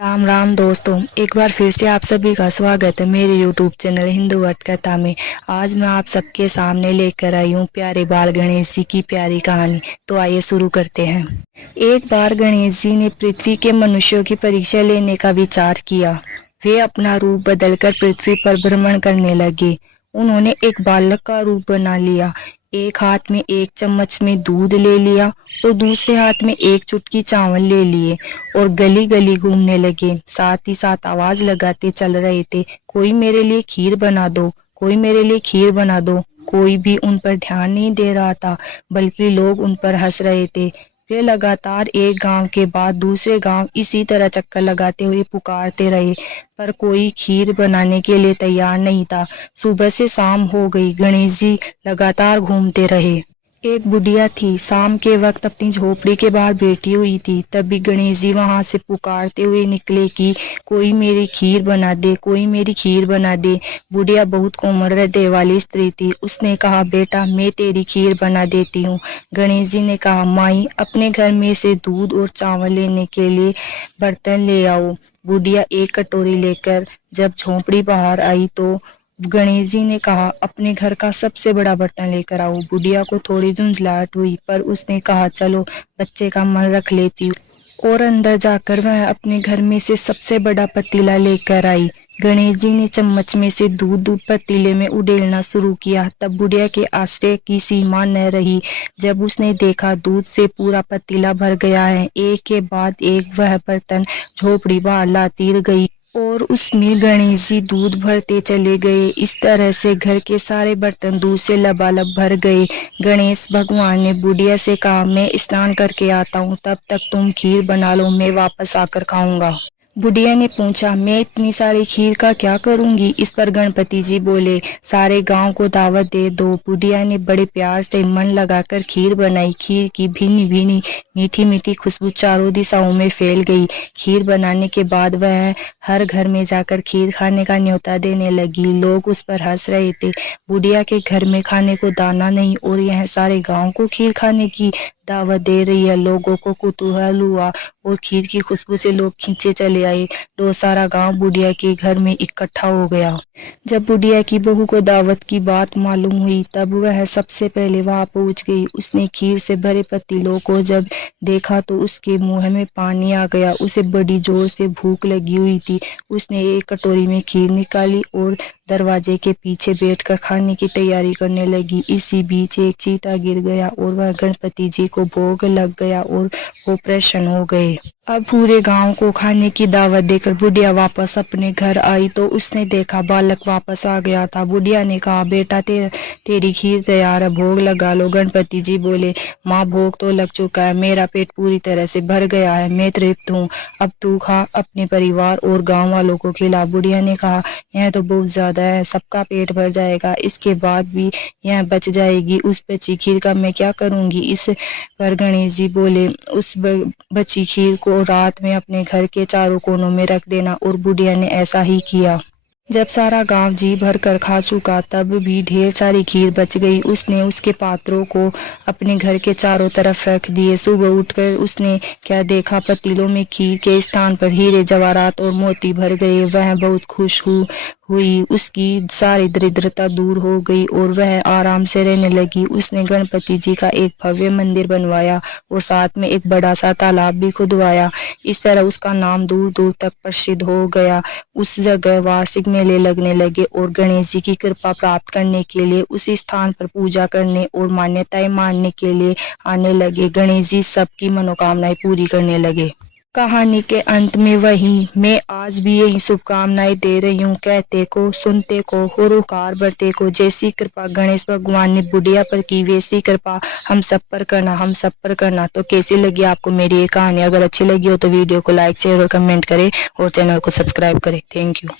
राम राम दोस्तों, एक बार फिर से आप सभी का स्वागत है मेरे YouTube चैनल हिंदू अर्थ कथा में। आज मैं आप सबके सामने लेकर आई हूँ प्यारे बाल गणेश जी की प्यारी कहानी। तो आइए शुरू करते हैं। एक बार गणेश जी ने पृथ्वी के मनुष्यों की परीक्षा लेने का विचार किया। वे अपना रूप बदलकर पृथ्वी पर भ्रमण करने लगे। उन्होंने एक बालक का रूप बना लिया। एक हाथ में एक चम्मच में दूध ले लिया और दूसरे हाथ में एक चुटकी चावल ले लिए और गली गली घूमने लगे। साथ ही साथ आवाज लगाते चल रहे थे, कोई मेरे लिए खीर बना दो, कोई मेरे लिए खीर बना दो। कोई भी उन पर ध्यान नहीं दे रहा था, बल्कि लोग उन पर हंस रहे थे। वे लगातार एक गांव के बाद दूसरे गांव इसी तरह चक्कर लगाते हुए पुकारते रहे, पर कोई खीर बनाने के लिए तैयार नहीं था। सुबह से शाम हो गई, गणेश जी लगातार घूमते रहे। एक बुढ़िया थी, शाम के वक्त अपनी झोपड़ी के बाहर बैठी हुई थी। तभी गणेश जी वहां से पुकारते हुए निकले कि कोई मेरी खीर बना दे, कोई मेरी खीर बना दे। बुढ़िया बहुत कोमल हृदय वाली स्त्री थी। उसने कहा, बेटा मैं तेरी खीर बना देती हूँ। गणेश जी ने कहा, माई अपने घर में से दूध और चावल लेने के लिए बर्तन ले आओ। बुढ़िया एक कटोरी लेकर जब झोपड़ी बाहर आई तो गणेश जी ने कहा, अपने घर का सबसे बड़ा बर्तन लेकर आओ। बुढ़िया को थोड़ी झुंझलाहट हुई, पर उसने कहा, चलो बच्चे का मन रख लेती हूँ। और अंदर जाकर वह अपने घर में से सबसे बड़ा पतीला लेकर आई। गणेश जी ने चम्मच में से दूध पतीले में उड़ेलना शुरू किया। तब बुढ़िया के आश्चर्य की सीमा न रही जब उसने देखा दूध से पूरा पतीला भर गया है। एक के बाद एक वह बर्तन झोपड़ी बाहर लाती गई और उसमें गणेश जी दूध भरते चले गए। इस तरह से घर के सारे बर्तन दूध से लबालब भर गए। गणेश भगवान ने बुढ़िया से कहा, मैं स्नान करके आता हूँ, तब तक तुम खीर बना लो, मैं वापस आकर खाऊंगा। बुढ़िया ने पूछा, मैं इतनी सारी खीर का क्या करूंगी? इस पर गणपति जी बोले, सारे गांव को दावत दे दो। बुढ़िया ने बड़े प्यार से मन लगाकर खीर बनाई। खीर की भीनी भीनी मीठी मीठी खुशबू चारों दिशाओं में फैल गई। खीर बनाने के बाद वह हर घर में जाकर खीर खाने का न्योता देने लगी। लोग उस पर हंस रहे थे। बुढ़िया के घर में खाने को दाना नहीं और यह सारे गांव को खीर खाने की दावत दे रही है। लोगों को कुतूहल हुआ और खीर की खुशबू से लोग खींचे चले आए। तो सारा गांव बुढ़िया के घर में इकट्ठा हो गया। जब बुढ़िया की बहू को दावत की बात मालूम हुई, तब वह सबसे पहले वहां पहुंच गई। उसने खीर से भरे पतीलों को जब देखा तो उसके मुंह में पानी आ गया। उसे बड़ी जोर से भूख लगी हुई थी। उसने एक कटोरी में खीर निकाली और दरवाजे के पीछे बैठकर खाने की तैयारी करने लगी। इसी बीच एक चींटा गिर गया और वह गणपति जी को भोग लग गया और वो प्रसन्न हो गए। अब पूरे गांव को खाने की दावत देकर बुढ़िया वापस अपने घर आई तो उसने देखा बालक वापस आ गया था। बुढ़िया ने कहा, बेटा तेरी खीर तैयार है, भोग लगा लो। गणपति जी बोले, माँ भोग तो लग चुका है, मेरा पेट पूरी तरह से भर गया है, मैं तृप्त हूँ। अब तू खा, अपने परिवार और गाँव वालों को खिला। बुढ़िया ने कहा, यह तो बहुत ज्यादा है, सबका पेट भर जाएगा, इसके बाद भी यह बच जाएगी। उस बची खीर का मैं क्या करूंगी? इस पर गणेश जी बोले, उस बची खीर को रात में अपने घर के चारों कोनों में रख देना। और बुढ़िया ने ऐसा ही किया। जब सारा गांव जी भर कर खा चुका तब भी ढेर सारी खीर बच गई। उसने उसके पात्रों को अपने घर के चारों तरफ रख दिए। सुबह उठकर उसने क्या देखा, पतीलों में खीर के स्थान पर हीरे जवाहरात और मोती भर गए। वह बहुत खुश हुई, उसकी सारी दरिद्रता दूर हो गई और वह आराम से रहने लगी। उसने गणपति जी का एक भव्य मंदिर बनवाया और साथ में एक बड़ा सा तालाब भी खुदवाया। इस तरह उसका नाम दूर दूर तक प्रसिद्ध हो गया। उस जगह वार्षिक मेले लगने लगे और गणेश जी की कृपा प्राप्त करने के लिए उसी स्थान पर पूजा करने और मान्यताएं मानने के लिए आने लगे। गणेश जी सबकी मनोकामनाएं पूरी करने लगे। कहानी के अंत में वही मैं आज भी यही शुभकामनाएं दे रही हूँ। कहते को, सुनते को, हुरुकार बढ़ते को। जैसी कृपा गणेश भगवान ने बुढ़िया पर की, वैसी कृपा हम सब पर करना, हम सब पर करना। तो कैसी लगी आपको मेरी ये कहानी? अगर अच्छी लगी हो तो वीडियो को लाइक शेयर और कमेंट करें और चैनल को सब्सक्राइब करें। Thank you.